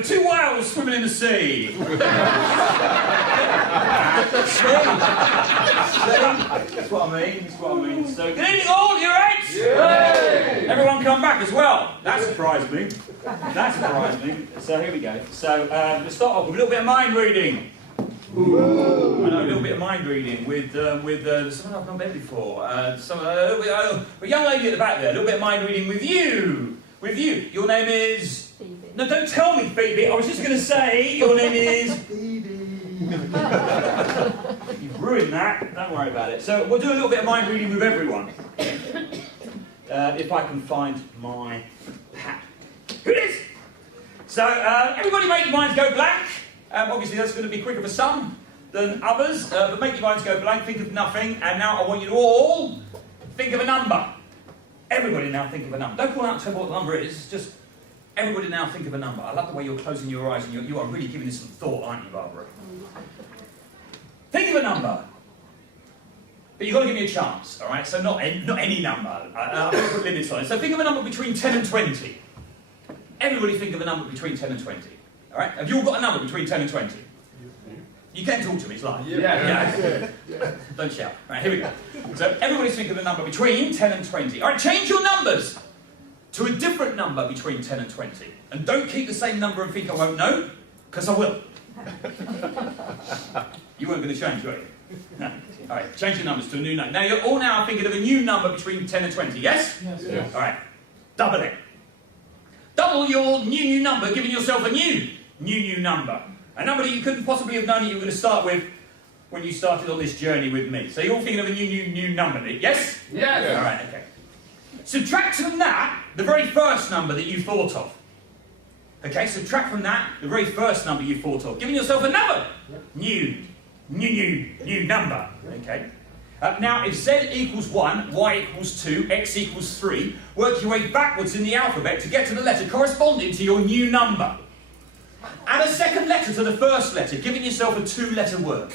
There are two whales swimming in the sea. See? That's what I mean. That's what I mean. So, good evening all, you right? Yay! Everyone come back as well. That surprised me. That surprised me. So here we go. So let's start off with a little bit of mind reading. Ooh. I know, a little bit of mind reading with someone I've not met before. A young lady at the back there. A little bit of mind reading with you. With you. Your name is. Phoebe. No, don't tell me, Phoebe. I was just going to say your name is. Phoebe. You've ruined that. Don't worry about it. So we'll do a little bit of mind reading with everyone. If I can find my hat. Here it is. So everybody make your minds go blank. Obviously that's going to be quicker for some than others, but make your minds go blank, think of nothing, and now I want you to all think of a number. Everybody now think of a number. Don't call out and tell what the number is, just everybody now think of a number. I love the way you're closing your eyes and you are really giving this some thought, aren't you, Barbara? Think of a number. But you've got to give me a chance, alright? So not any number. I'm going to put limits on it. So think of a number between 10 and 20. Everybody think of a number between 10 and 20. Alright? Have you all got a number between 10 and 20? You can talk to me, it's live. Yeah. Don't shout. Right, here we go. So everybody think of a number between 10 and 20. Alright, change your numbers to a different number between 10 and 20. And don't keep the same number and think I won't know, because I will. You weren't going to change, were you? No. Alright, change your numbers to a new number. Now you're all now thinking of a new number between 10 and 20, yes? Yes. Alright, double it. Double your new number, giving yourself a new number. A number that you couldn't possibly have known that you were going to start with when you started on this journey with me. So you're all thinking of a new number, yes? Yes. Alright, okay. Subtract from that the very first number that you thought of. Okay, subtract from that the very first number you thought of. Giving yourself another new number. Okay. Now, if Z equals 1, Y equals 2, X equals 3, work your way backwards in the alphabet to get to the letter corresponding to your new number. Add a second letter to the first letter, giving yourself a 2-letter word.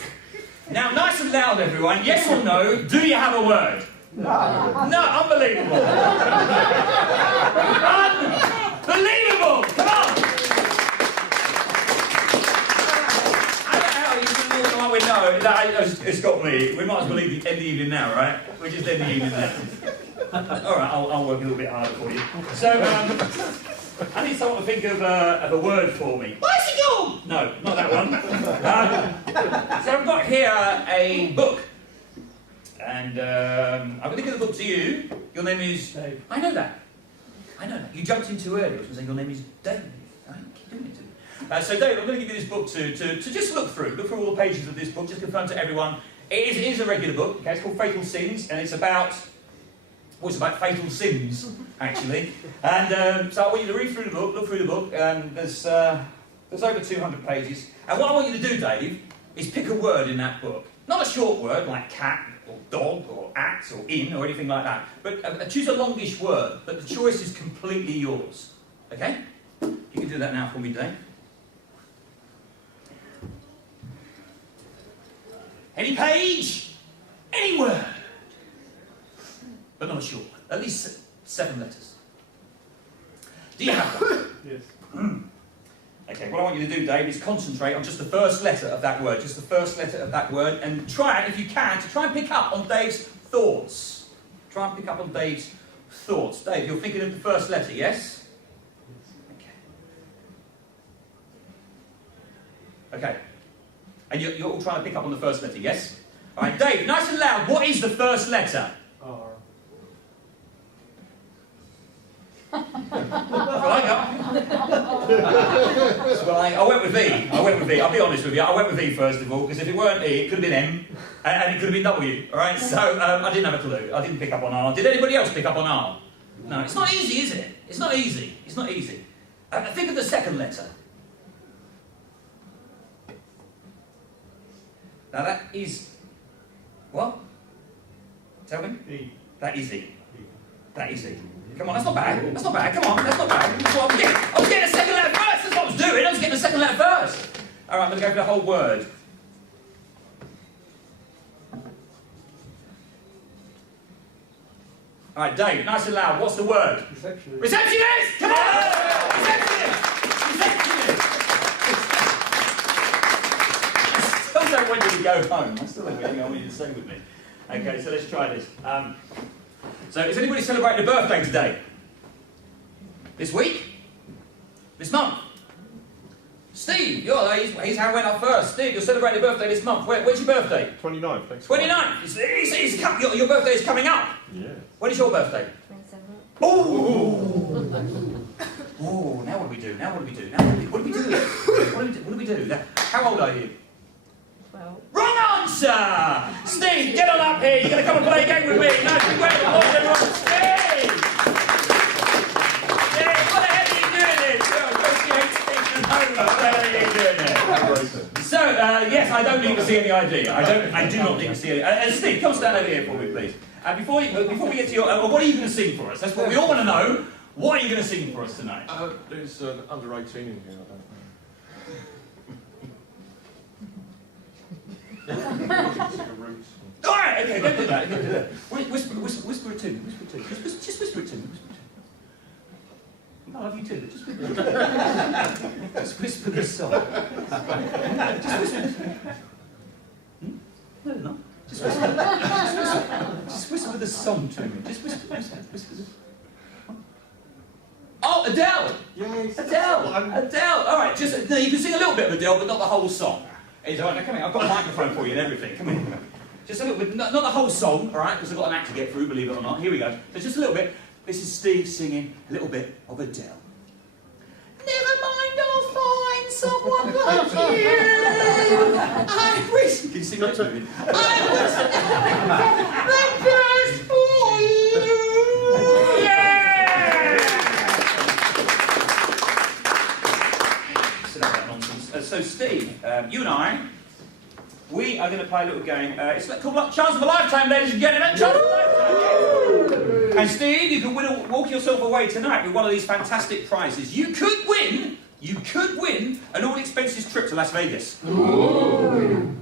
Now, nice and loud, everyone. Yes or no, do you have a word? No. No, unbelievable. Unbelievable! Come on! No, it's got me. We might as well end the evening now, right? We just end the evening now. Alright, I'll work a little bit harder for you. So, I need someone to think of a word for me. Bicycle! No, not that one. So I've got here a book. And I'm going to give the book to you. Your name is... Dave. I know that. You jumped in too early. I was going to say your name is Dave. Right? Keep doing it to me. So Dave, I'm going to give you this book to just look through all the pages of this book, just confirm to everyone. It is a regular book, okay? It's called Fatal Sins, and it's about fatal sins, actually. And so I want you to read through the book, look through the book, and there's over 200 pages. And what I want you to do, Dave, is pick a word in that book. Not a short word like cat, or dog, or at, or in, or anything like that, but choose a longish word, but the choice is completely yours, okay? You can do that now for me, Dave. Any page, any word, but not a short one. At least 7 letters. Do you have that? Yes. Okay, what I want you to do, Dave, is concentrate on just the first letter of that word, just the first letter of that word, and try, if you can, to try and pick up on Dave's thoughts. Try and pick up on Dave's thoughts. Dave, you're thinking of the first letter, yes? Okay. And you're all trying to pick up on the first letter, yes? All right, Dave, nice and loud, what is the first letter? R. I went with V. I'll be honest with you. I went with V first of all, because if it weren't E, it could have been M, and it could have been W. All right, so I didn't have a clue. I didn't pick up on R. Did anybody else pick up on R? No, it's not easy, is it? It's not easy. It's not easy. Think of the second letter. Now that is what? Tell me. E. That is E. That is E. Come on, that's not bad. That's not bad. Come on, that's not bad. That's what I was getting the second letter first. That's what I was doing. I was getting the second letter first. All right, I'm going to go for the whole word. All right, Dave, nice and loud. What's the word? Receptionist. Receptionist! Come on! Receptionist! Receptionist! go home. That's still everything I want you to say with me. Okay, so let's try this. So is anybody celebrating a birthday today? This week? This month? Steve, he's how I went up first. Steve, you're celebrating a birthday this month. When's your birthday? 29th, thanks. 29th. Your birthday is coming up. Yeah. When is your birthday? 27th. Oh! Oh, now what do we do? What do we do? What do we do? How old are you? 12. Wrong answer! Steve, get on up here. You're going to come and play a game with me. No, big round of applause, everyone. Steve! Steve, what the hell are you doing here? What the hell are you doing here? So, yes, I don't need to see any ID. I do not need to see any. Steve, come stand over here for me, please. Before we get to your... what are you going to sing for us? That's what we all want to know. What are you going to sing for us tonight? There's under 18 in here, I don't know. Alright, okay, don't do that. Whisper it to me. Just whisper it to me. I love you too, but just whisper it. Just whisper this song. Just whisper it. No, no. Just whisper the song to me. Just whisper this. Oh, Adele! Yes. Adele! Alright, no, you can sing a little bit of Adele, but not the whole song. It's alright, now come here, I've got a microphone for you and everything. Come here. Just a little bit, not the whole song, alright, because I've got an act to get through, believe it or not. Here we go. So just a little bit. This is Steve singing a little bit of Adele. Never mind, I'll find someone like you. I wish... Can you sing that to me? I was the best for you. Yeah! So Steve, you and I, we are going to play a little game. It's called Chance of a Lifetime, ladies and gentlemen. Chance of a Lifetime. And Steve, you can walk yourself away tonight with one of these fantastic prizes. You could win an all-expenses trip to Las Vegas. Ooh.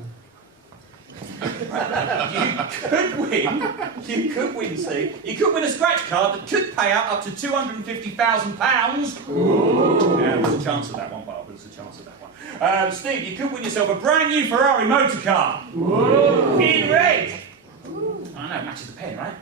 You could win, Steve. You could win a scratch card that could pay out up to £250,000. Ooh. Yeah, there's a chance of that one, Barbara. There's a chance of that one. Steve, you could win yourself a brand new Ferrari motor car. Ooh. In red. Ooh. I know, it matches the pen, right?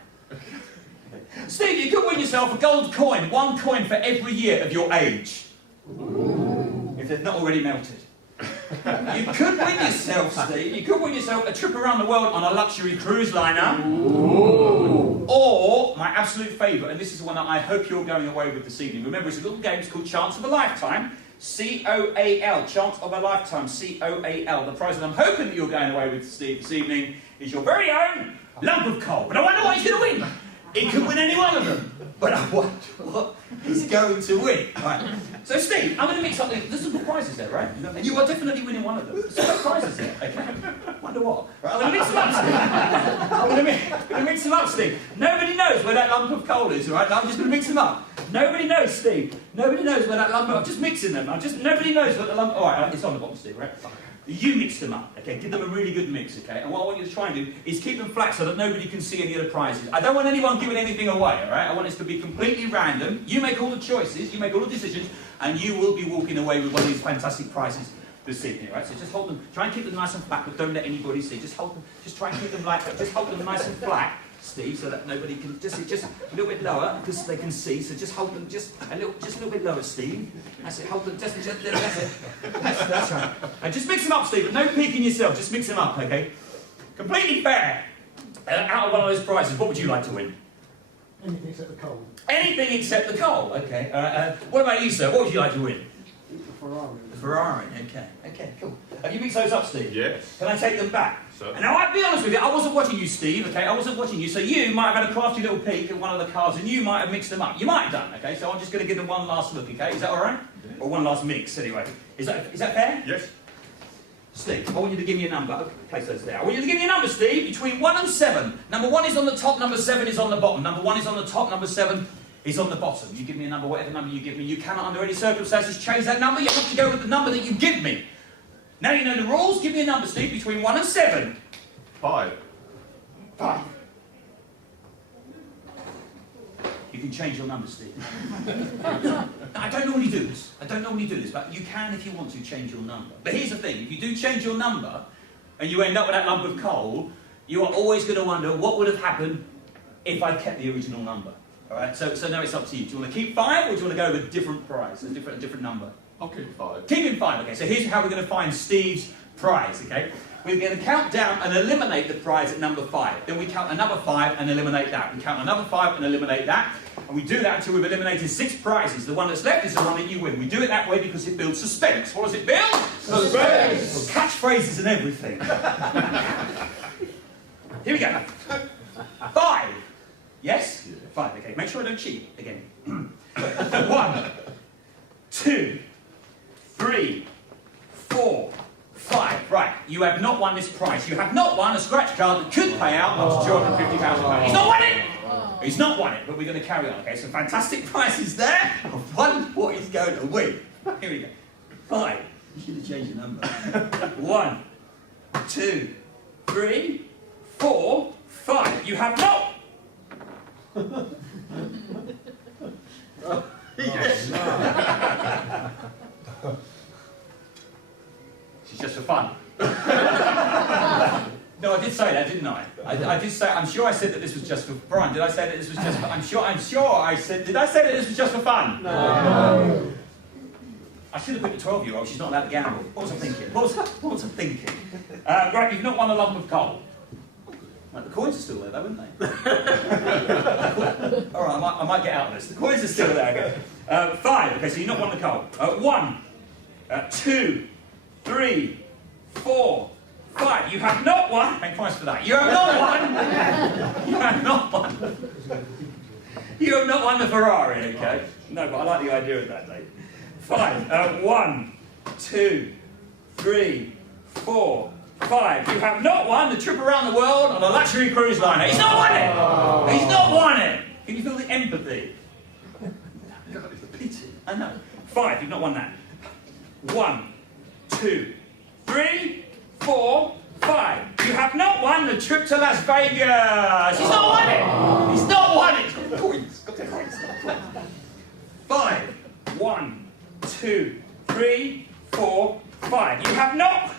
Steve, you could win yourself a gold coin, one coin for every year of your age. Ooh. If they've not already melted. You could win yourself, Steve, you could win yourself a trip around the world on a luxury cruise liner. Ooh. Or, my absolute favourite, and this is the one that I hope you're going away with this evening. Remember, it's a little game, it's called Chance of a Lifetime. C-O-A-L, Chance of a Lifetime, C-O-A-L. The prize that I'm hoping that you're going away with, Steve, this evening is your very own lump of coal. But I wonder what he's going to win. It could win any one of them. But I wonder what he's going to win. Right. So, Steve, I'm going to mix up there's some good prizes there, right? And you are definitely winning one of them. There's some good prizes there, okay? Wonder what? Right, I'm going to mix them up, Steve. I'm going to mix them up, Steve. Nobody knows where that lump of coal is, right? I'm just going to mix them up. Nobody knows, Steve. Nobody knows where that lump of... I'm just mixing them. Nobody knows what the lump... All right, it's on the bottom, Steve, right? You mix them up, okay? Give them a really good mix, okay? And what I want you to try and do is keep them flat so that nobody can see any of the prizes. I don't want anyone giving anything away, all right? I want it to be completely random. You make all the choices, you make all the decisions, and you will be walking away with one of these fantastic prizes this evening, right? So just hold them, try and keep them nice and flat, but don't let anybody see. Just hold them, just try and keep them like that. Just hold them nice and flat, Steve, so that nobody can, just a little bit lower, because they can see, so just hold them just a little bit lower, Steve. That's it, hold them, that's it. That's right. And just mix them up, Steve, but no peeking yourself, just mix them up, okay? Completely fair. Out of one of those prizes, what would you like to win? Anything except the coal. Anything except the coal, okay. What about you, sir? What would you like to win? The Ferrari. The Ferrari, okay, cool. Have you mixed those up, Steve? Yes. Can I take them back? So. And now, I'll be honest with you, I wasn't watching you, Steve, okay? I wasn't watching you, so you might have had a crafty little peek at one of the cards and you might have mixed them up. You might have done, okay? So I'm just going to give them one last look, okay? Is that all right? Yeah. Or one last mix, anyway. Is that fair? Yes. Steve, I want you to give me a number. Okay, place those there. I want you to give me a number, Steve, between 1 and 7. Number 1 is on the top, number 7 is on the bottom. Number 1 is on the top, number 7 is on the bottom. You give me a number, whatever number you give me. You cannot, under any circumstances, change that number. You have to go with the number that you give me. Now you know the rules. Give me a number, Steve, between 1 and 7. 5. 5. You can change your number, Steve. I don't normally do this. But you can, if you want to, change your number. But here's the thing. If you do change your number, and you end up with that lump of coal, you are always going to wonder what would have happened if I'd kept the original number. All right, so now it's up to you. Do you want to keep 5 or do you want to go with a different prize, a different number? I'll keep 5. Keep in 5, okay, so here's how we're going to find Steve's prize, okay? We're going to count down and eliminate the prize at number 5. Then we count another 5 and eliminate that. We count another 5 and eliminate that. And we do that until we've eliminated 6 prizes. The one that's left is the one that you win. We do it that way because it builds suspense. What does it build? Suspense! Catchphrases and everything. Here we go. 5. Yes? 5, okay. Make sure I don't cheat again. 1, 2, 3, 4, 5. Right, you have not won this prize. You have not won a scratch card that could pay out up to £250,000. He's not won it! He's not won it, but we're going to carry on, okay? So fantastic prizes there. I've won what he's going to win. Here we go. 5. You should have changed the number. 1, 2, 3, 4, 5. You have not. Yes. She's just for fun. No, I did say that, didn't I? I did say, I'm sure I said that this was just for Brian. Did I say that this was just for, I'm sure I said, did I say that this was just for fun? No. I should have picked a 12-year-old, she's not allowed to gamble. What was I thinking? What was I thinking? Right, you've not won a lump of coal. Right, the coins are still there though, aren't they? Alright, I might get out of this. The coins are still there, okay. 5, okay, so you've not won the coal. 1, 2, 3, 4, 5. You have not won. Thank Christ for that. You have not won. You have not won. You have not won the Ferrari, okay? No, but I like the idea of that, Dave. 5. 1, 2, 3, 4, 5. You have not won the trip around the world on a luxury cruise liner. He's not won it. He's not won it. Can you feel the empathy? God, it's a pity. I know. 5. You've not won that. 1, 2, 3, 4, 5. You have not won the trip to Las Vegas. He's not won it. He's not won it. He's got the coins. Got the coins. 5. 1, 2, 3, 4, 5. You have not.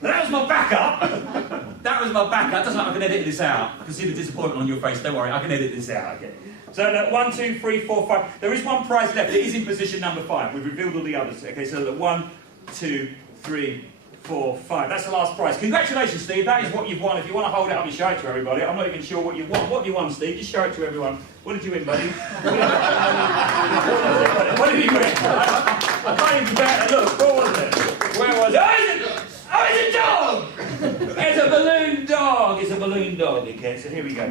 That was my backup. That was my backup. Doesn't matter, I can edit this out. I can see the disappointment on your face. Don't worry, I can edit this out. Okay. So look, 1, 2, 3, 4, 5. There is one prize left. It is in position number 5. We've revealed all the others. Okay, so look, 1, 2, 3, 4, 5. That's the last prize. Congratulations, Steve. That is what you've won. If you want to hold it up and show it to everybody, I'm not even sure what you've won. What have you won, Steve? Just show it to everyone. What did you win, buddy? What did you win? I can't even bear. Look, what was it? Where was it? Oh, it's a dog! It's a balloon dog! It's a balloon dog, okay? So here we go.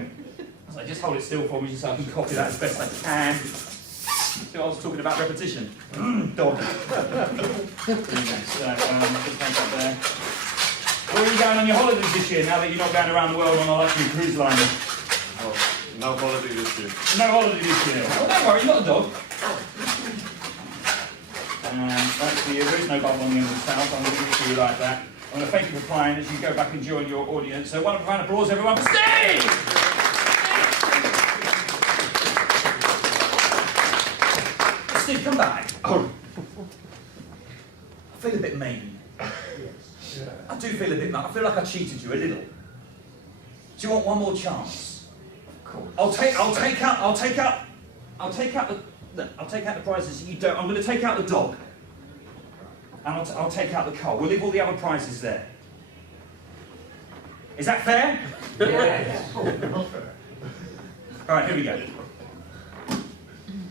So just hold it still for me just so I can copy that as best I can. So I was talking about repetition. Dog. There you go. So, just take that there. Where are you going on your holidays this year now that you're not going around the world on a luxury cruise liner? Oh, no holiday this year. No holiday this year. Well, don't worry, you've got a dog. That's for you. There is no bubble on the end of the towel, so I'm going to give it to you like that. I'm going to thank you for playing as you go back and join your audience. So one round of applause, everyone, for Steve! Steve, come back. Oh. I feel a bit mean. I do feel a bit mean. I feel like I cheated you a little. Do you want one more chance? Of course. I'll take out the prizes you don't. I'm going to take out the dog. And I'll take out the coal. We'll leave all the other prizes there. Is that fair? Yes. All right, here we go.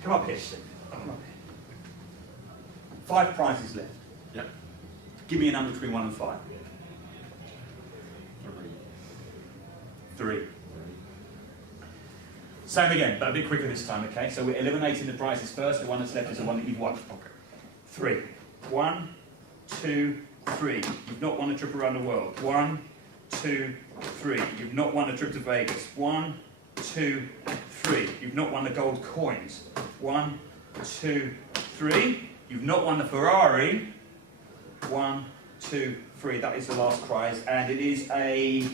Come up here, Steve. Come up here. 5 prizes left. Yeah. Give me a number between 1 and 5. 3. Same again, but a bit quicker this time, okay? So we're eliminating the prizes first. The one that's left is the one that you've won. Okay. 3. 1, 2, 3. You've not won a trip around the world. 1, 2, 3. You've not won a trip to Vegas. 1, 2, 3. You've not won the gold coins. 1, 2, 3. You've not won the Ferrari. 1, 2, 3. That is the last prize, and it is a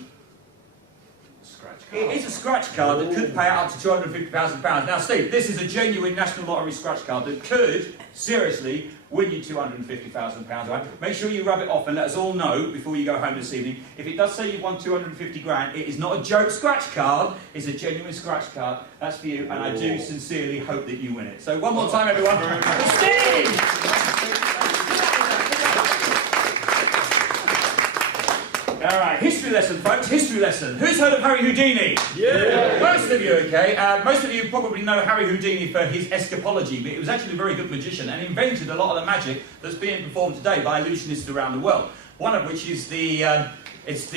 scratch card. It is a scratch card that could pay out up to £250,000. Now, Steve, this is a genuine National Lottery scratch card that could seriously win you £250,000, right? Make sure you rub it off and let us all know before you go home this evening. If it does say you've won 250 grand, it is not a joke scratch card, it's a genuine scratch card. That's for you, and I do sincerely hope that you win it. So one more time, everyone. Steve! All right, history lesson, folks, history lesson. Who's heard of Harry Houdini? Yeah! Most of you, okay. Most of you probably know Harry Houdini for his escapology, but he was actually a very good magician and invented a lot of the magic that's being performed today by illusionists around the world. One of which is it's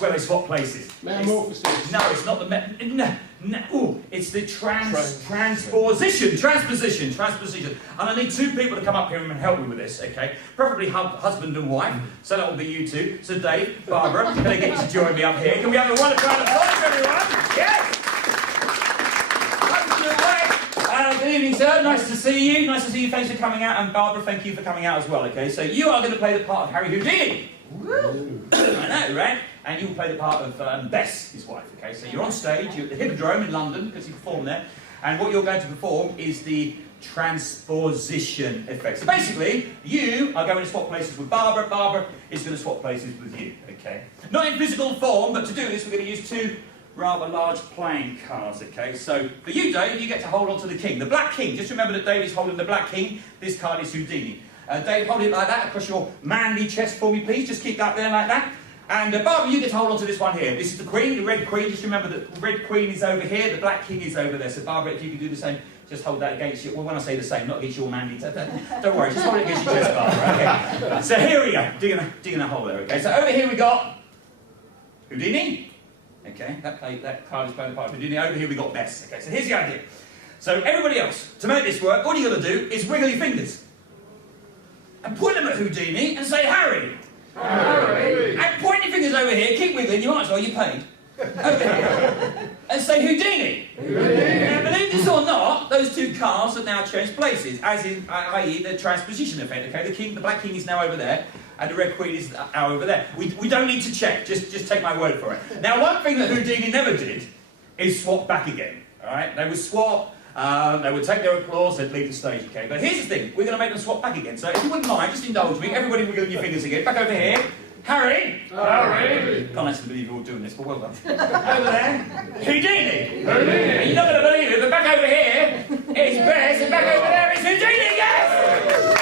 where they swap places. Metamorphosis. No, it's not the it's the transposition. And I need two people to come up here and help me with this, okay? Preferably husband and wife, so that will be you two. So Dave, Barbara, can I get you to join me up here? Can we have a wonderful round of applause, everyone? Yes! Good evening, sir. Nice to see you. Nice to see you. Thanks for coming out. And Barbara, thank you for coming out as well, okay? So you are going to play the part of Harry Houdini. I know, right? And you'll play the part of Bess, his wife, okay? So you're on stage, you're at the Hippodrome in London, because you perform there, and what you're going to perform is the Transposition Effects. So basically, you are going to swap places with Barbara, Barbara is going to swap places with you, okay? Not in physical form, but to do this, we're going to use two rather large playing cards, okay? So for you, Dave, you get to hold on to the king. The Black King, just remember that Dave is holding the Black King, this card is Houdini. Dave, hold it like that across your manly chest for me, please. Just keep that there like that. And Barbara, you get to hold on to this one here. This is the Queen, the Red Queen. Just remember that the Red Queen is over here, the Black King is over there. So Barbara, if you can do the same, just hold that against you. Well, when I say the same, not against your manly chest. Don't worry, just hold it against your chest, Barbara. Okay. So here we go, digging a hole there. Okay. So over here we got Houdini. Okay, that card is playing the part of Houdini. Over here we got Bess. Okay. So here's the idea. So everybody else, to make this work, all you got to do is wiggle your fingers. And point them at Houdini and say, Harry. Harry. And point your fingers over here, keep wiggling, you might as well, you paid. Over here. And say Houdini. Houdini. Now, believe this or not, those two cards have now changed places, as in, i.e. the transposition effect, okay? The Black King is now over there, and the Red Queen is now over there. We don't need to check, just take my word for it. Now, one thing that Houdini never did is swap back again, all right? They would swap. They would take their applause, they'd leave the stage, okay? But here's the thing, we're going to make them swap back again. So if you wouldn't mind, just indulge me. Everybody wiggle your fingers again. Back over here. Harry. Harry. Can't actually believe you're all doing this, but well done. Over there. Houdini. Houdini. You're not going to believe it, but back over here, it's Bess, and back over there, it's Houdini. Yes!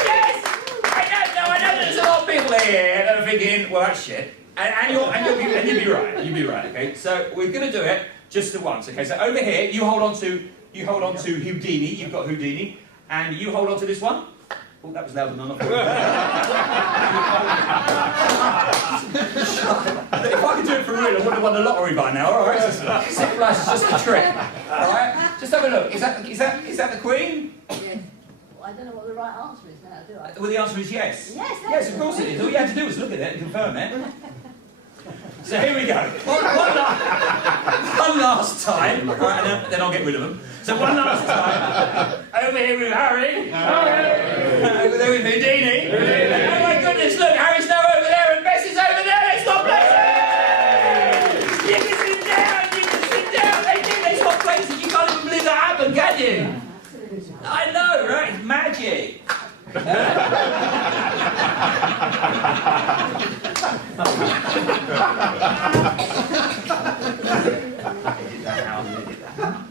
Yes! I know that there's a lot of people here that are thinking, well, that's shit. And you'll be right. You'll be right, okay? So we're going to do it just the once, okay? So over here, you hold on to Houdini, you've got Houdini, and you hold on to this one. Oh, that was louder than I thought. If I could do it for real, I would have won the lottery by now, alright? Simple as, it's just a trick. Alright? Just have a look. Is that the Queen? Yes. Well, I don't know what the right answer is now, do I? Well, the answer is yes. Yes, yes, of course it is. All you had to do was look at it and confirm it. So here we go. One last time, right, and then I'll get rid of them. So one last time. Over here with Harry. Harry. Over there with Houdini. Houdini. Oh my goodness, look, Harry's now over there and Bess is over there. Let's swap places. You can sit down. They swap places. You can't even believe that happened, can you? I know, right? It's magic.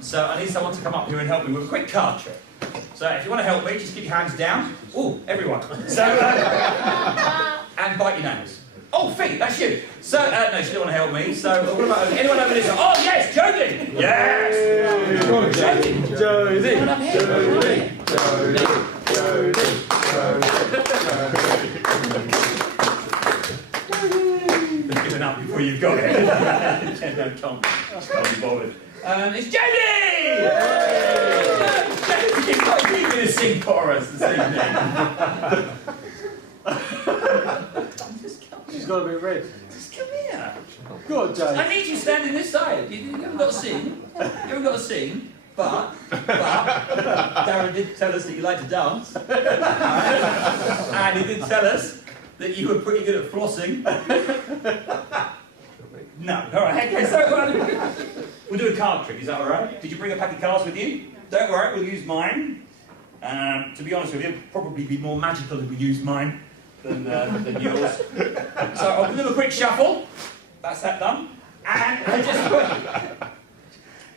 So I need someone to come up here and help me with a quick card trick. So if you want to help me, just keep your hands down. Oh, everyone. So and bite your nails. Oh, feet, that's you. So no, she didn't want to help me. So what about anyone over this? Oh yes, Jodie. Yes. Jodie. Anyone up here? Jodie. Giving up before you've got it. No, can't be bothered. It's Jodie! Jodie, you've got to sing for us this evening. She's got a bit red. Just come here. Go on, Dave. I need you standing this side. You haven't got to sing. You haven't got to sing. But Darren did tell us that you like to dance. And he did tell us that you were pretty good at flossing. No. Alright, okay, so we'll do a card trick, is that alright? Did you bring a pack of cards with you? Don't worry, we'll use mine. To be honest with you, it'd probably be more magical if we used mine than yours. So I'll do a quick shuffle. That's that done. And I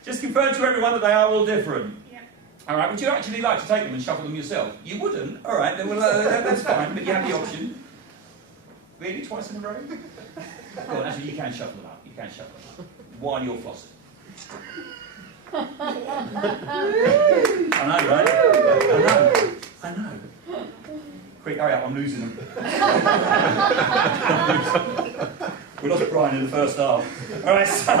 just confirm to everyone that they are all different. Yeah. All right, would you actually like to take them and shuffle them yourself? You wouldn't? All right, then that's fine, but you have the option. Really? Twice in a row? Well, actually, you can shuffle them up. You can shuffle them up while you're flossing. I know, right? I know. Quick, hurry up, I'm losing them. We lost Brian in the first half. All right, so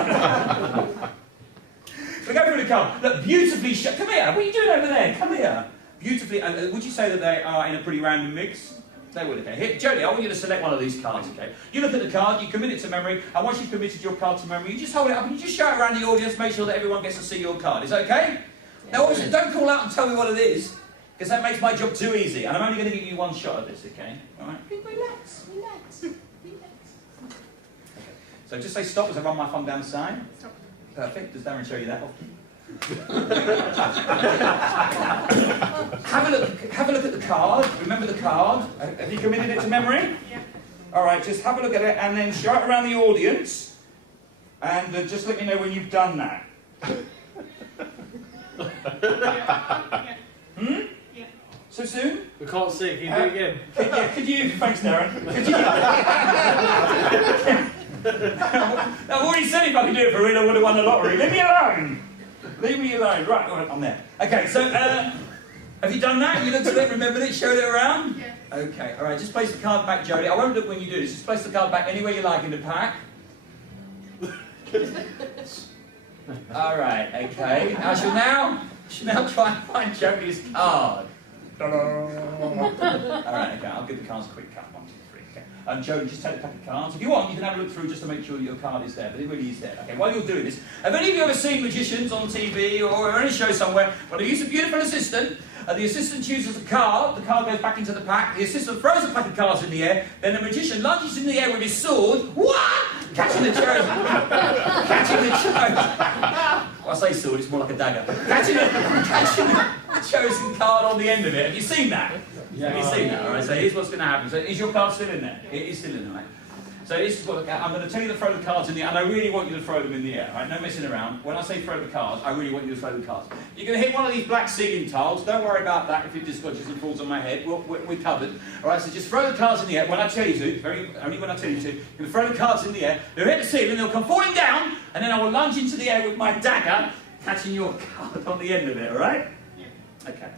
we go through the card. Look, beautifully shut. Come here. What are you doing over there? Come here. Beautifully. Would you say that they are in a pretty random mix? They would. Okay. Here, Jodie, I want you to select one of these cards. Okay. You look at the card. You commit it to memory. And once you've committed your card to memory, you just hold it up and you just shout around the audience. Make sure that everyone gets to see your card. Is that okay? Now, obviously, don't call out and tell me what it is, because that makes my job too easy. And I'm only going to give you one shot at this. Okay. All right. Relax. So just say stop as I run my thumb down the side. Stop. Perfect. Does Darren show you that often? Have a look at the card. Remember the card. Have you committed it to memory? Yeah. All right. Just have a look at it and then shout around the audience, and just let me know when you've done that. Yeah. Hmm? Yeah. So soon? We can't see it. Can you do it again? Could you? Thanks, Darren. Could you? I've already said if I could do it for real, I would have won the lottery. Leave me alone. Leave me alone. Right, all right, I'm there. Okay, so have you done that? You looked at it, remembered it, showed it around? Yeah. Okay, all right. Just place the card back, Jodie. I won't look when you do this. Just place the card back anywhere you like in the pack. All right. Okay. I shall now try and find Jodie's card. All right. Okay. I'll give the cards a quick cut. 1, 2, 3. Okay. Jodie, just take the pack of cards. If you want, you can have a look through just to make sure that your card is there. But it really is there. Okay. While you're doing this, have any of you ever seen magicians on TV or any show somewhere? Well, they use a beautiful assistant. The assistant chooses a card. The card goes back into the pack. The assistant throws a pack of cards in the air. Then the magician lunges in the air with his sword. What? Catching the chosen. Catching the chosen. Well, I say sword, it's more like a dagger. Catching the chosen card on the end of it. Have you seen that? Yeah. Have you seen that? All right. So here's what's going to happen. So is your card still in there? It is still in there, right? So this is what I'm going to tell you to throw the cards in the air, and I really want you to throw them in the air. Right? No messing around. When I say throw the cards, I really want you to throw the cards. You're going to hit one of these black ceiling tiles. Don't worry about that if it dislodges and falls on my head. We're covered. All right. So just throw the cards in the air when I tell you to. Only when I tell you to. You're going to throw the cards in the air. They'll hit the ceiling. They'll come falling down, and then I will lunge into the air with my dagger, catching your card on the end of it. All right? Yeah. Okay.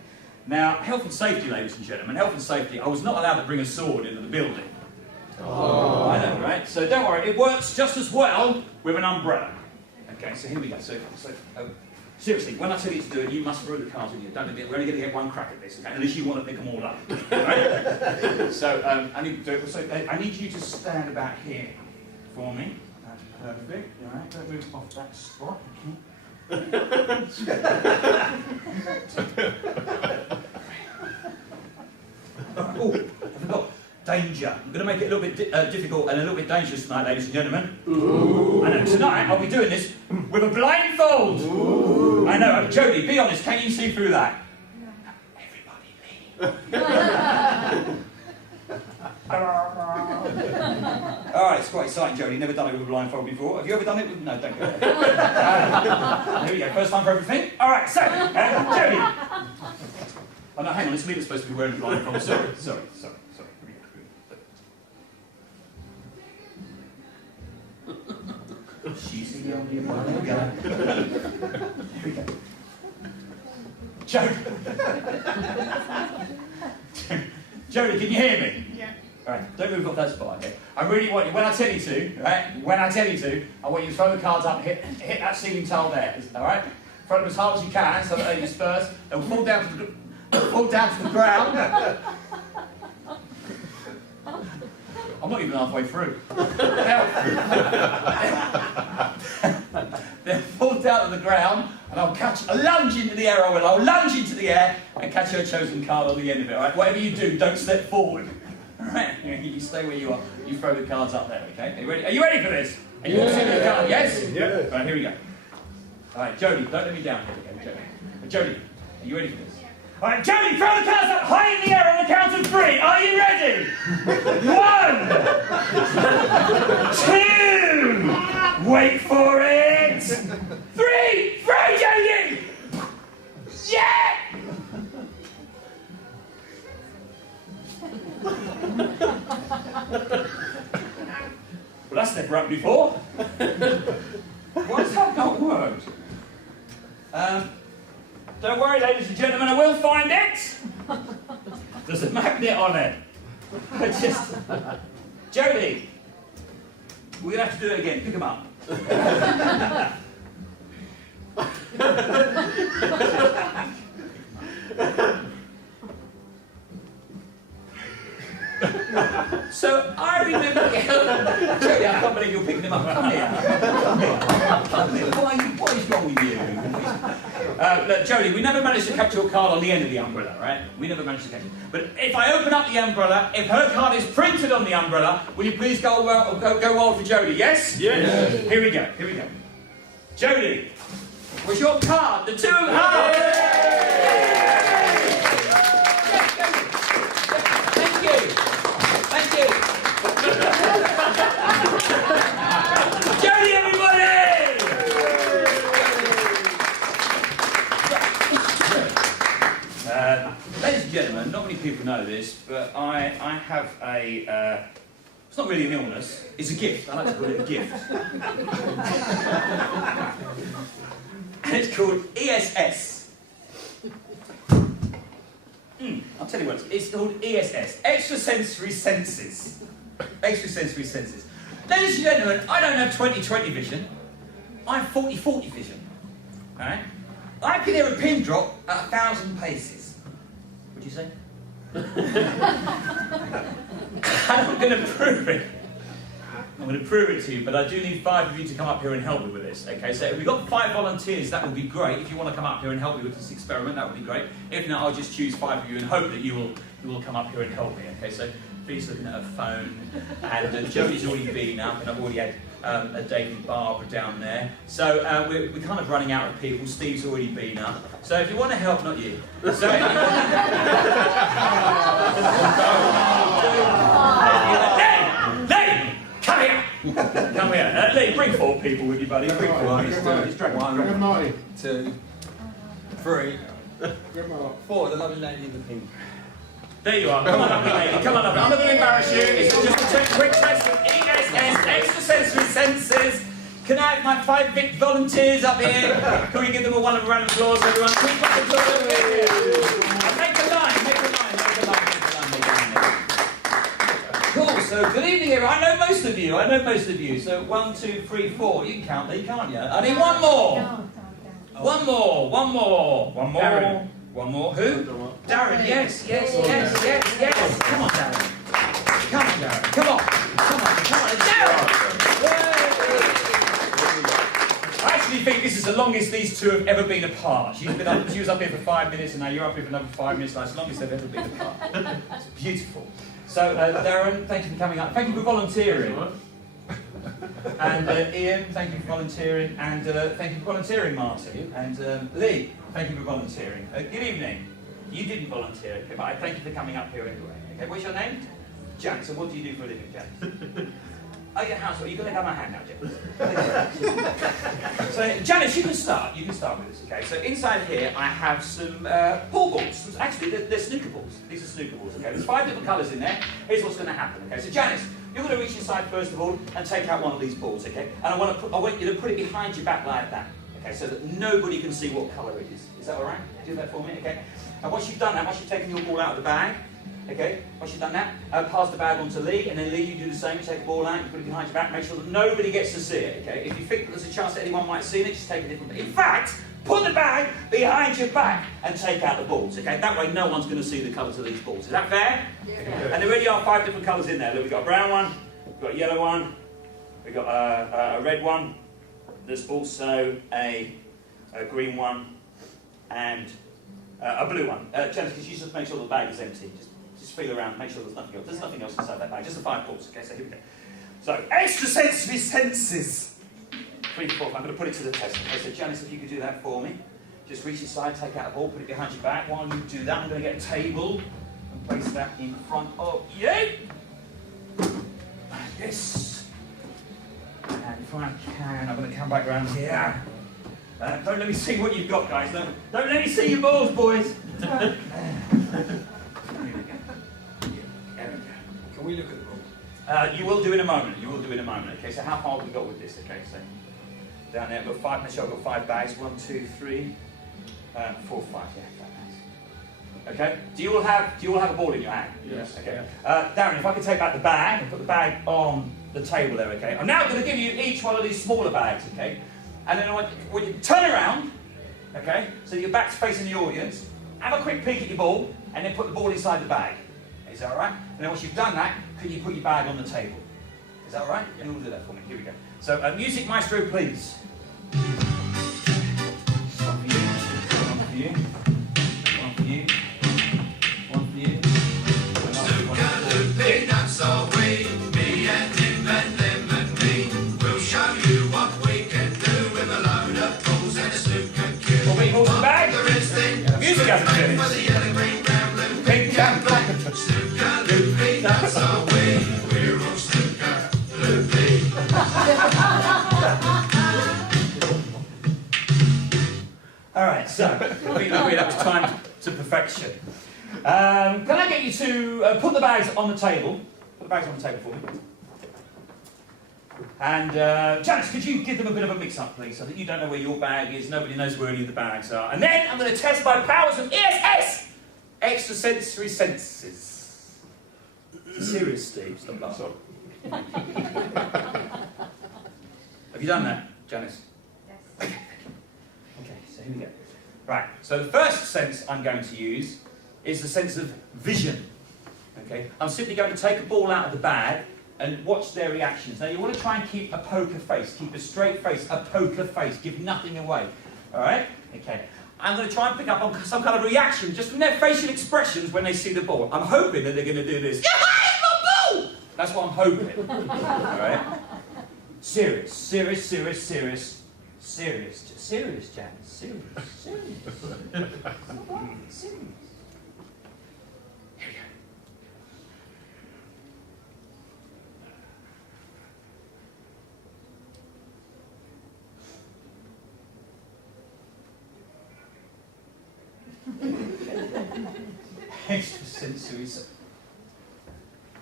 Now, health and safety, ladies and gentlemen. Health and safety. I was not allowed to bring a sword into the building. Oh. I know, right? So don't worry, it works just as well with an umbrella. Okay, so here we go. So seriously, when I tell you to do it, you must throw the cards in here. We're only going to get one crack at this, okay? Unless you want to pick them all up. Right? So I need to do it. So I need you to stand about here for me. That's perfect. All right, don't move off that spot. Oh, I forgot. Danger. I'm going to make it a little bit difficult and a little bit dangerous tonight, ladies and gentlemen. Ooh. I know. Tonight, I'll be doing this with a blindfold. Ooh. I know. Jodie, be honest. Can you see through that? No. Everybody leave. All right, it's quite exciting, Jodie. Never done it with a blindfold before. Have you ever done it with... No, don't go there. Here we go. First time for everything. All right, so, Jodie. Oh, no, hang on. It's me that's supposed to be wearing a blindfold. Sorry. She's the only one who got. Here we go. Jodie, can you hear me? Yeah. Alright, don't move off that spot, okay? I really want you, when I tell you to, right? When I tell you to, I want you to throw the cards up, hit that ceiling tile there, alright? Throw them as hard as you can so that they disperse. They'll fall down to the ground. I'm not even halfway through. They'll fall down to the ground, and I'll lunge into the air. I'll lunge into the air and catch your chosen card on the end of it. All right? Whatever you do, don't step forward. All right? You stay where you are. You throw the cards up there. Okay? Are you ready? Are you ready for this? Are you all seeing the card? Yes. Yeah. All right. Here we go. All right, Jodie, don't let me down. Here we go, Jodie. Jodie, are you ready for this? Yeah. All right, Jody, throw the cards up high in the air on the count of 3. Are you ready? 1, 2, wait for it. 3, throw, Jody! Yeah! Well, that's never happened before. Why has that not worked? Don't worry, ladies and gentlemen, I will find it. There's a magnet on it. Jodie, we're going to have to do it again. Pick them up. So I remember, Jodie, I can't believe you're picking them up. Come here. Come here. What is wrong with you? Look, Jodie, we never managed to capture your card on the end of the umbrella, right? We never managed to catch it. But if I open up the umbrella, if her card is printed on the umbrella, will you please go wild for Jodie? Yes? Yes. Here we go. Jodie, was your card the 2 of hearts? Thank you. Jodie, everybody! Ladies and gentlemen, not many people know this, but I have a, it's not really an illness, it's a gift. I like to call it a gift. And it's called ESS. I'll tell you what, it's called ESS, extrasensory senses. Extrasensory senses. Ladies and gentlemen, I don't have 20/20 vision. I have 40/40 vision. Alright? I can hear a pin drop at 1,000 paces. Would you say? I'm going to prove it. I'm going to prove it to you, but I do need 5 of you to come up here and help me with this. Okay, so if we've got 5 volunteers, that would be great. If you want to come up here and help me with this experiment, that would be great. If not, I'll just choose 5 of you and hope that you will come up here and help me. Okay, so Fee's looking at her phone, and Jodie's already been up, and I've already had a David Barbara down there. So we're kind of running out of people. Steve's already been up. So if you want to help, not you. So if you want Lee, come here. Come here. Lee, bring 4 people with you, buddy. Bring 4. Just drag 1, 2, 3, 4. The lovely lady in the pink. There you are. Come on up, lady. Come on up. I'm not going to embarrass you. It's just a quick test of ESS, extrasensory senses. Can I have my 5 big volunteers up here? Can we give them a round of applause, everyone? Quick round of applause over here. Make a line. Cool. So good evening, everyone. I know most of you. So 1, 2, 3, 4. You can count there, can't you? I need one more. One more. One more. Who? Darren, yes. Come on, Darren. Come on. Darren! I actually think this is the longest these 2 have ever been apart. She was up here for 5 minutes, and now you're up here for another 5 minutes. That's the longest they've ever been apart. It's beautiful. So, Darren, thank you for coming up. Thank you for volunteering. And Ian, thank you for volunteering. And thank you for volunteering, Martin. And Lee, thank you for volunteering. Good evening. You didn't volunteer, but I thank you for coming up here anyway. Okay, what's your name? Janice. And what do you do for a living, Janice? Oh, you're a housewife. You're going to have my hand now, Janice. So, Janice, you can start. with this, okay? So, inside here, I have some pool balls. Actually, they're snooker balls. These are snooker balls, okay? There's 5 different colours in there. Here's what's going to happen, okay? So, Janice, you're going to reach inside first of all and take out one of these balls, okay? And I want you to put it behind your back like that, okay? So that nobody can see what colour it is. Is that all right? Do that for me, okay? And once you've done that, once you've taken your ball out of the bag, okay, once you've done that, pass the bag on to Lee, and then Lee, you do the same, you take the ball out, you put it behind your back, make sure that nobody gets to see it, okay? If you think that there's a chance that anyone might see it, just take a different bag. In fact, put the bag behind your back and take out the balls, okay? That way no one's going to see the colours of these balls. Is that fair? Yeah. And there already are 5 different colours in there. Look, we've got a brown one, we've got a yellow one, we've got a red one, there's also a green one, and a blue one. Janice, could you just make sure the bag is empty? Just feel around, make sure there's nothing else. There's nothing else inside that bag, just the 5 balls. Okay, so here we go. So, extrasensory senses. 3, 4, I'm going to put it to the test. Okay, so Janice, if you could do that for me. just reach aside, take out a ball, put it behind your back. While you do that, I'm going to get a table and place that in front of you. Like this. And if I can, I'm going to come back around here. Don't let me see what you've got, guys. Don't let me see your balls, boys. There we go. Can we look at the ball? You will do in a moment. You will do in a moment. Okay, so how far have we got with this? Okay, so down there, I've got 5. Make sure I've got 5 bags. 1, 2, 3, 4, 5. Yeah, 5 bags. Okay. Do you all have a ball in your hand? Yes. Okay. Darren, if I could take back the bag and put the bag on the table there. Okay. I'm now going to give you each one of these smaller bags. Okay. And then when you turn around, okay, so your back's facing the audience, have a quick peek at your ball, and then put the ball inside the bag. Is that all right? And then once you've done that, can you put your bag on the table? Is that all right? You all do that for me. Here we go. So, music maestro, please. One for you. One for you. One for you. One for you. That's all we, me and him and them and me. We'll show you what we can do with a load of balls and a snooker cue. What we balls in the bag? There is thing, Music hasn't finished. for the yellow, green, brown, blue, Pink and black. snooker, loopy, that's all we. We're all snooker, loopy. All right, so I think that was timed to perfection. Can I get you to put the bags on the table? Put the bags on the table for me. And Janice, could you give them a bit of a mix-up, please, so that you don't know where your bag is, nobody knows where any of the bags are. And then I'm going to test my powers of ESS, extrasensory senses. It's serious, Steve. Stop laughing. Have you done that, Janice? Yes. Okay, so here we go. Right, so the first sense I'm going to use is the sense of vision. Okay, I'm simply going to take a ball out of the bag and watch their reactions. Now you want to try and keep a poker face, keep a straight face, a poker face, give nothing away. All right? Okay. I'm going to try and pick up on some kind of reaction just from their facial expressions when they see the ball. I'm hoping that they're going to do this. Yeah, it's my ball! That's what I'm hoping. All right? Serious, serious, serious, serious, serious, serious, Jan, serious, serious, serious. Here we go. Extrasensory senses.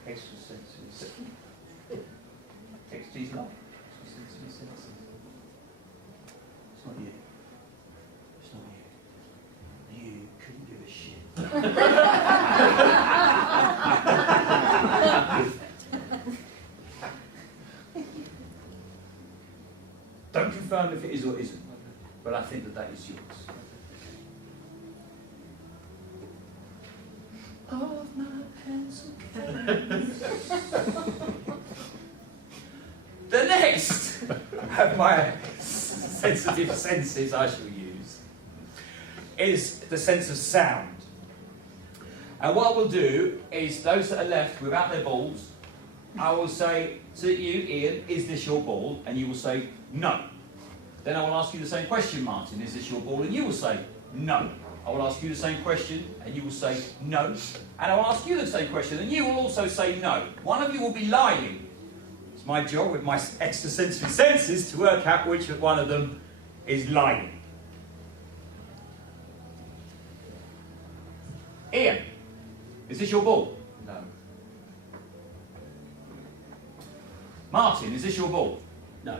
Extrasensory senses. Extra's not. Extrasensory senses. It's not you. It's not you. You couldn't give a shit. Don't confirm if it is or isn't, but I think that is yours. Of my pencil case. The next of my sensitive senses I shall use is the sense of sound. And what we'll do is those that are left without their balls, I will say to you, Ian, is this your ball? And you will say, no. Then I will ask you the same question, Martin, is this your ball? And you will say, no. I will ask you the same question, and you will say no. And I will ask you the same question, and you will also say no. One of you will be lying. It's my job with my extrasensory senses to work out which one of them is lying. Ian, is this your ball? No. Martin, is this your ball? No.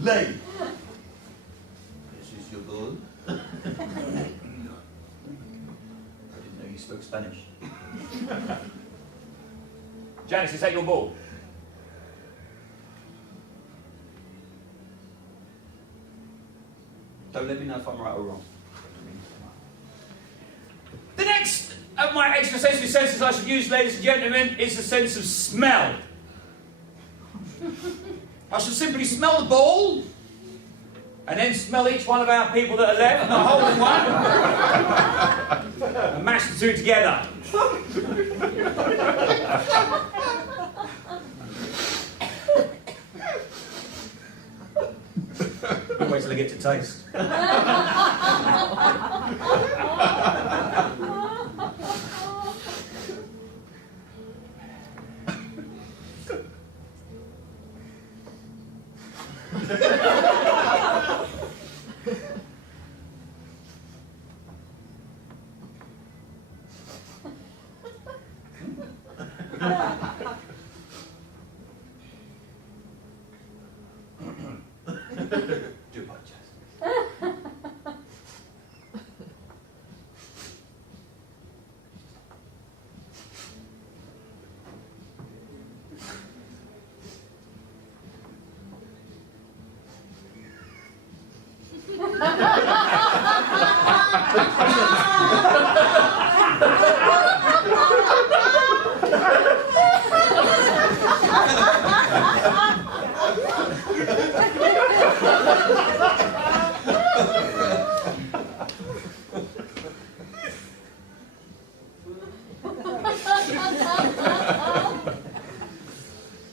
Lee. This is your ball? No. I didn't know you spoke Spanish. Janice, is that your ball? Don't let me know if I'm right or wrong. The next of my extrasensory senses I should use, ladies and gentlemen, is the sense of smell. I should simply smell the ball, and then smell each one of our people that are left, not holding one, and mash the two together. wait till I get to taste. Do apologize.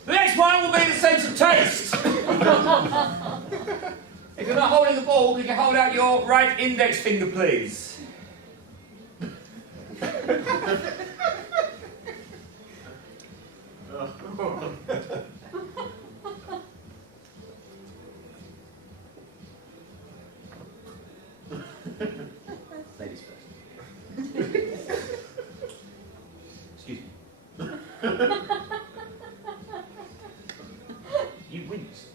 The next one will be the sense of taste. If you're not holding the ball, could you hold out your right index finger, please? Ladies first. Excuse me. You winced.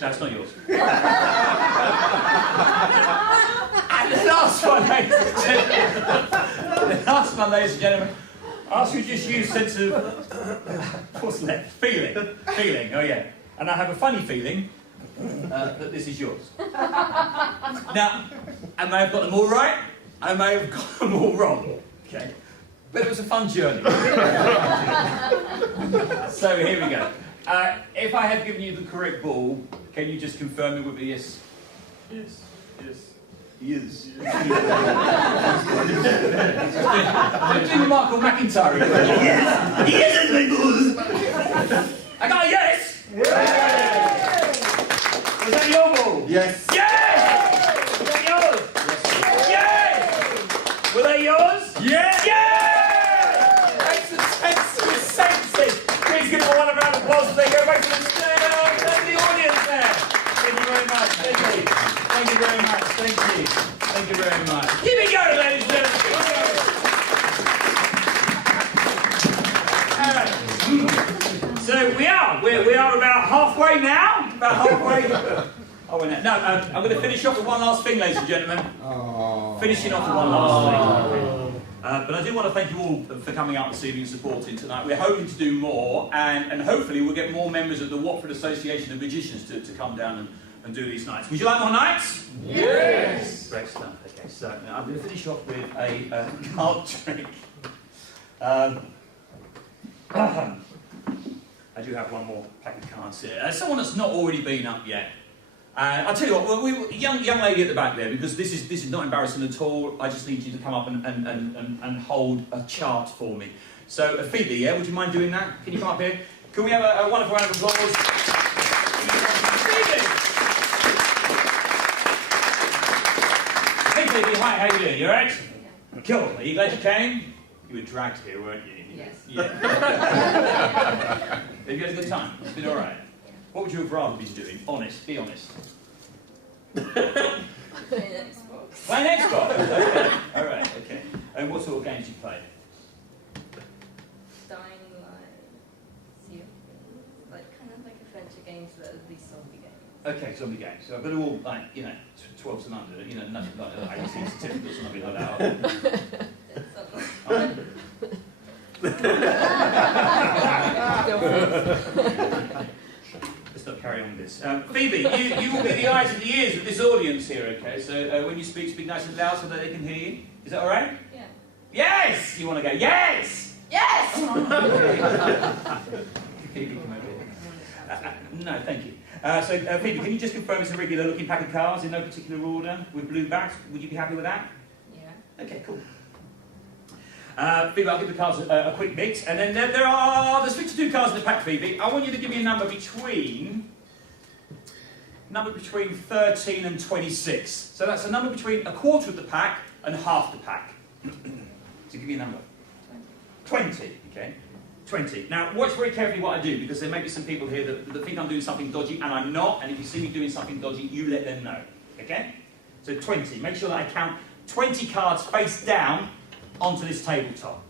That's not yours. And the last one, ladies and gentlemen. The last one, ladies and gentlemen. Ask you just use sense of what's left? Feeling. Feeling, oh yeah. And I have a funny feeling that this is yours. Now, I may have got them all right, I may have got them all wrong. Okay. But it was a fun journey. So here we go. If I have given you the correct ball, can you just confirm it with a yes? Yes. Yes. Yes. I'm doing Michael McIntyre. Yes! Yes, it's I got a yes! Was that your ball? Yes. Yes! Was that yours? Yes! Were they yours? Yes! Yes! Makes the senses. Please give them one round of applause as they go back to the audience there. Thank you very much. Thank you. Thank you very much. Thank you. Thank you very much. Keep it going, ladies and gentlemen. All right. So we are about halfway now. About halfway. Oh, we're not. No, I'm going to finish off with one last thing, ladies and gentlemen. Finishing off with one last thing. But I do want to thank you all for coming out this evening and supporting tonight. We're hoping to do more, and hopefully we'll get more members of the Watford Association of Magicians to come down and do these nights. Would you like more nights? Yes. Great stuff. Okay, so now I'm going to finish off with a card trick. I do have one more pack of cards here. Someone that's not already been up yet. I'll tell you what, young lady at the back there, because this is not embarrassing at all. I just need you to come up and hold a chart for me. So, Phoebe, yeah, would you mind doing that? Can you come up here? Can we have a wonderful round of applause? Phoebe! Hey, Phoebe, hi, how you doing? You alright? Cool. Are you glad you came? You were dragged here, weren't you? Yes. Yeah. Have you had a good time? It's been alright. What would you have rather been doing? Honest, be honest. Play an Xbox. Okay. All right. Okay. And what sort of games do you play? Dying Light, Sea of Thieves, like kind of like adventure games, but at least zombie games. Okay, zombie games. So I've got all like 12s and under. Nothing like 18 certificates or something like that. Something. Let's not carry on with this. Phoebe, you will be the eyes and the ears of this audience here, okay? So when you speak nice and loud so that they can hear you. Is that all right? Yeah. Yes! You want to go, yes! Yes! Phoebe, come over here. No, thank you. So Phoebe, can you just confirm it's a regular looking pack of cards in no particular order with blue backs? Would you be happy with that? Yeah. Okay, cool. Phoebe, I'll give the cards a quick mix, and then there's 52 cards in the pack, Phoebe. I want you to give me a number between 13 and 26. So that's a number between a quarter of the pack and half the pack. So give me a number. 20, okay? 20. Now, watch very carefully what I do, because there may be some people here that think I'm doing something dodgy, and I'm not, and if you see me doing something dodgy, you let them know, okay? So 20. Make sure that I count 20 cards face down onto this tabletop.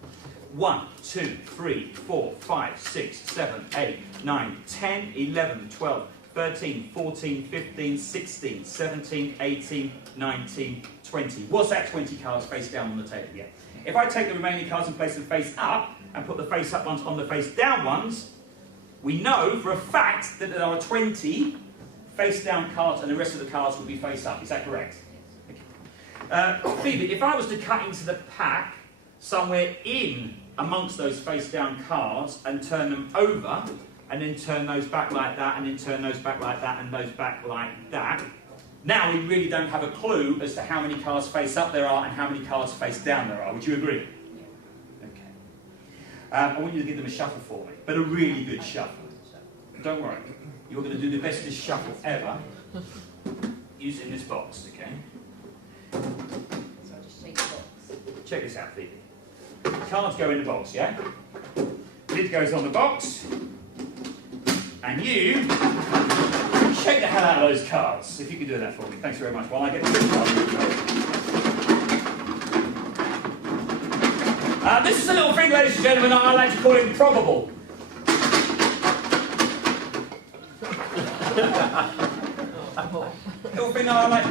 1, 2, 3, 4, 5, 6, 7, 8, 9, 10, 11, 12, 13, 14, 15, 16, 17, 18, 19, 20. What's that 20 cards face down on the table? Yeah. If I take the remaining cards and place them face up, and put the face up ones on the face down ones, we know for a fact that there are 20 face down cards and the rest of the cards will be face up. Is that correct? Okay. Phoebe, if I was to cut into the pack somewhere in amongst those face down cards and turn them over, and then turn those back like that, and then turn those back like that, and those back like that, now we really don't have a clue as to how many cards face up there are and how many cards face down there are. Would you agree? I want you to give them a shuffle for me, but a really good shuffle. Don't worry, you're going to do the bestest shuffle ever using this box, okay? So I'll just shake the box. Check this out, Phoebe. Cards go in the box, yeah? Lid goes on the box, and you shake the hell out of those cards. If you could do that for me, thanks very much. While I get this card. This is a little thing, ladies and gentlemen, I like to call improbable. Little thing that I like.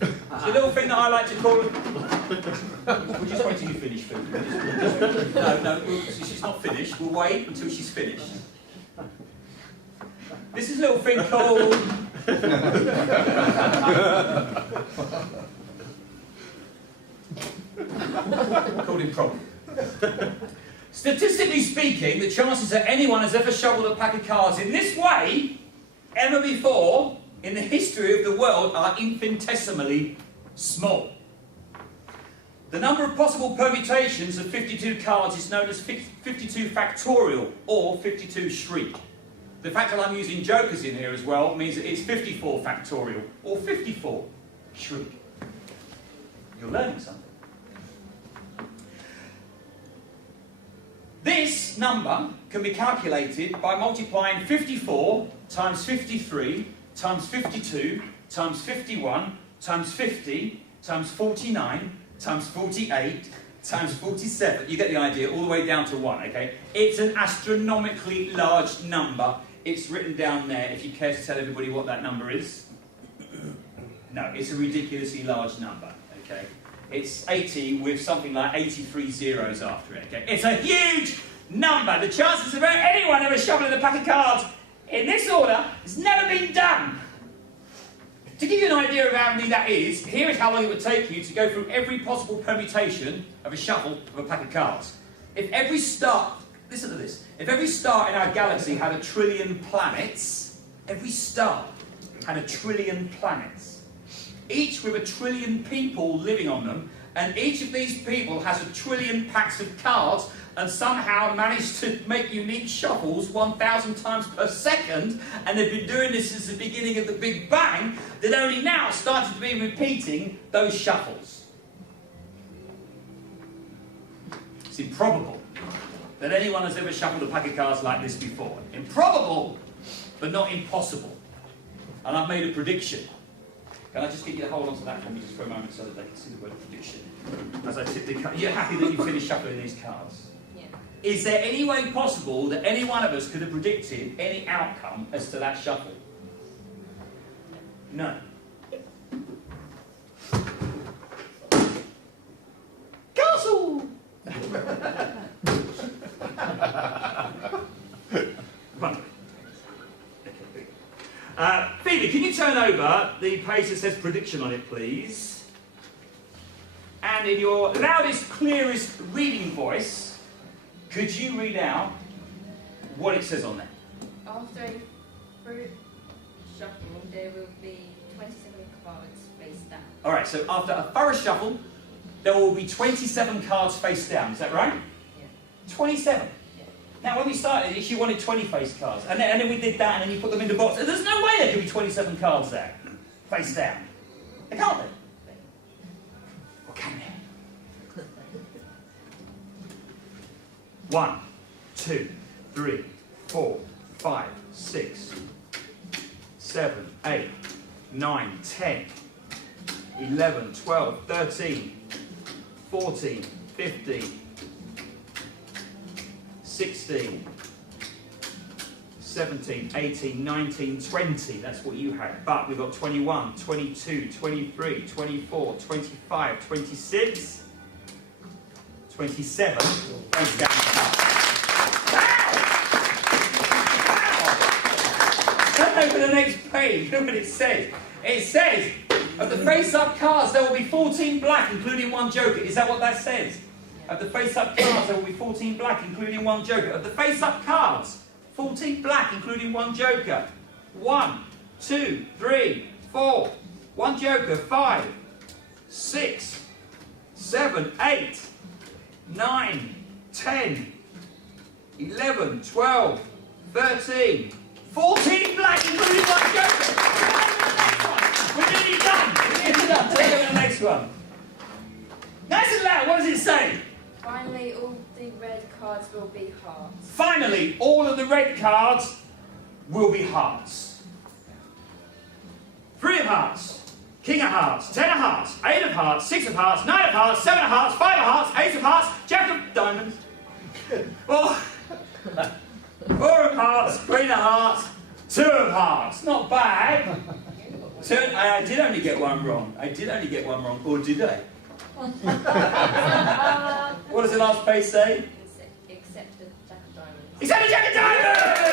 It's a little thing that I like to call. We'll just wait till you finish, Phil. No, she's not finished. We'll wait until she's finished. This is a little thing called. Called improbable. Statistically speaking, the chances that anyone has ever shuffled a pack of cards in this way, ever before, in the history of the world, are infinitesimally small. The number of possible permutations of 52 cards is known as 52 factorial, or 52 shriek. The fact that I'm using jokers in here as well means that it's 54 factorial, or 54 shriek. You're learning something. This number can be calculated by multiplying 54 times 53 times 52 times 51 times 50 times 49 times 48 times 47. You get the idea, all the way down to 1, okay? It's an astronomically large number. It's written down there if you care to tell everybody what that number is. No, it's a ridiculously large number, okay? It's 80 with something like 83 zeros after it, okay? It's a huge number. The chances of anyone ever shuffling a pack of cards in this order has never been done. To give you an idea of how many that is, here is how long it would take you to go through every possible permutation of a shuffle of a pack of cards. If every star, listen to this, if every star in our galaxy had 1 trillion planets, every star had 1 trillion planets, each with 1 trillion people living on them, and each of these people has 1 trillion packs of cards and somehow managed to make unique shuffles 1,000 times per second, and they've been doing this since the beginning of the Big Bang, that only now started to be repeating those shuffles. It's improbable that anyone has ever shuffled a pack of cards like this before. Improbable, but not impossible. And I've made a prediction. Can I just get you to hold on to that for me just for a moment so that they can see the word prediction? As I tip the card. You're happy that you finished shuffling these cards? Yeah. Is there any way possible that any one of us could have predicted any outcome as to that shuffle? No. Castle! Phoebe, can you turn over the page that says prediction on it, please? And in your loudest, clearest reading voice, could you read out what it says on there? After a fruit shuffle, there will be 27 cards face down. All right, so after a thorough shuffle, there will be 27 cards face down. Is that right? Yeah. 27. Yeah. Now, when we started, she wanted 20 face cards. And then we did that, and then you put them in the box. There's no way there could be 27 cards there, face down. There can't be. Or can there? 1, 2, 3, 4, 5, 6, 7, 8, 9, 10, 11, 12, 13, 14, 15, 16, 17, 18, 19, 20. That's what you had. But we've got 21, 22, 23, 24, 25, 26, 27. Face down. Turn over the next page. Look what it says. It says, of the face-up cards, there will be 14 black, including one joker. Is that what that says? Of the face-up cards, there will be 14 black, including one joker. Of the face-up cards, 14 black, including one joker. 1, 2, 3, 4. One joker. 5, 6, 7, 8, 9, 10, 11, 12, 13, 14 black, including one joker. We're nearly done. We're nearly done. Take over the next one. Nice and loud. What does it say? Finally, all the red cards will be hearts. Finally, all of the red cards will be hearts. 3 of hearts, king of hearts, 10 of hearts, 8 of hearts, 6 of hearts, 9 of hearts, 7 of hearts, 5 of hearts, 8 of hearts, jack of diamonds. 4 of hearts, queen of hearts, 2 of hearts. Not bad. I did only get one wrong. Or did I? What does the last page say? Except the jack of diamonds. Except the jack of diamonds!